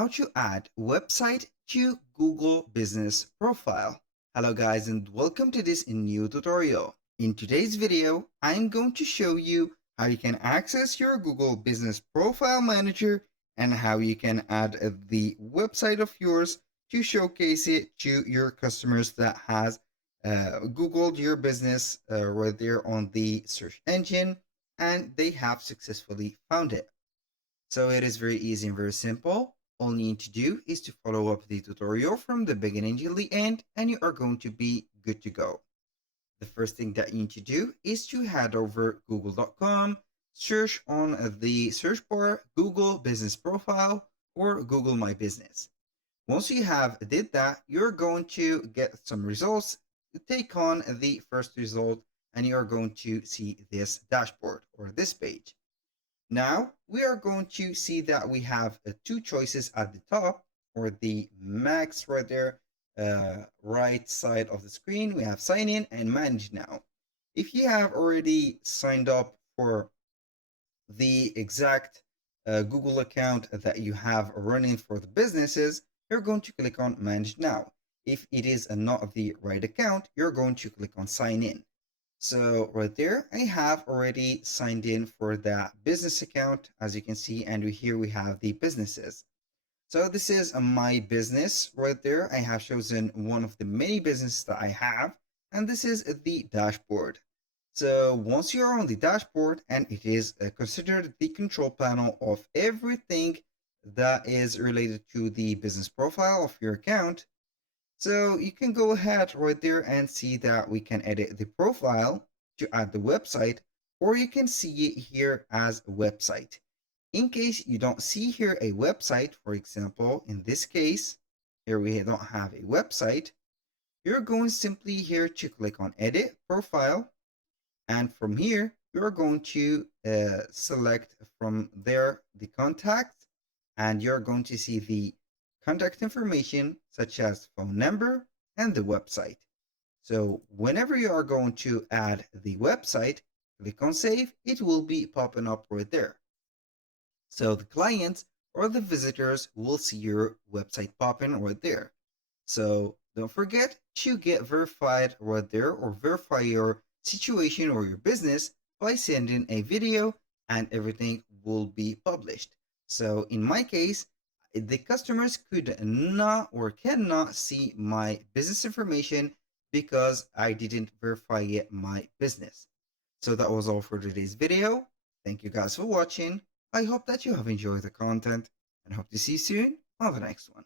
how to add website to Google Business Profile. Hello guys and welcome to this new tutorial. In today's video, I'm going to show you how you can access your Google Business Profile Manager and how you can add the website of yours to showcase it to your customers that has Googled your business right there on the search engine and they have successfully found it. So it is very easy and very simple. All you need to do is to follow up the tutorial from the beginning to the end and you are going to be good to go. The first thing that you need to do is to head over google.com, search on the search bar Google Business Profile or Google My Business. Once you have did that, you're going to get some results. Take on the first result and you're going to see this dashboard or this page. Now we are going to see that we have two choices at the top or the max right there, right side of the screen. We have sign in and manage now. If you have already signed up for the exact Google account that you have running for the businesses, you're going to click on manage now. If it is not the right account, you're going to click on sign in. So right there, I have already signed in for that business account, as you can see, and here we have the businesses. So this is my business right there. I have chosen one of the many businesses that I have, and this is the dashboard. So once you're on the dashboard, and it is considered the control panel of everything that is related to the business profile of your account, so you can go ahead right there and see that we can edit the profile to add the website, or you can see it here as a website. In case you don't see here a website, for example, in this case, here we don't have a website, you're going simply here to click on edit profile. And from here, you're going to select from there the contact, and you're going to see the contact information such as phone number and the website. So whenever you are going to add the website, click on save, it will be popping up right there. So the clients or the visitors will see your website popping right there. So don't forget to get verified right there or verify your situation or your business by sending a video and everything will be published. So in my case, the customers could not or cannot see my business information because I didn't verify yet my business. So that was all for today's video. Thank you guys for watching. I hope that you have enjoyed the content and hope to see you soon on the next one.